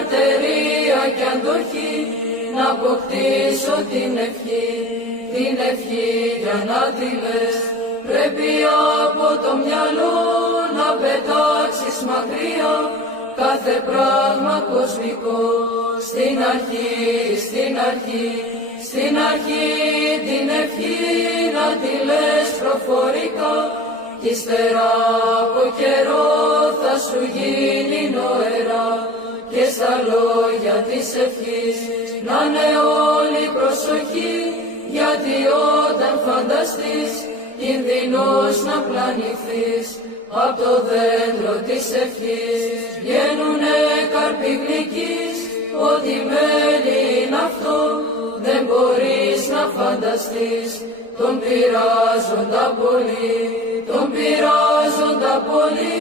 καρτερία και αντοχή, να αποκτήσω την ευχή για να τη λες. Πρέπει από το μυαλό να πετάξεις μακριά κάθε πράγμα κοσμικό. Στην αρχή την ευχή να τη λες προφορικά, κι ύστερα από καιρό θα σου γίνει νοερά. Και στα λόγια της ευχής να είναι όλη προσοχή, γιατί όταν φανταστείς κινδυνός να πλανηθείς, απ' το δέντρο της ευχής βγαίνουνε καρποί γλυκείς. Ό,τι μέλι είναι αυτό δεν μπορείς να φανταστείς. Τον πειράζοντα πολύ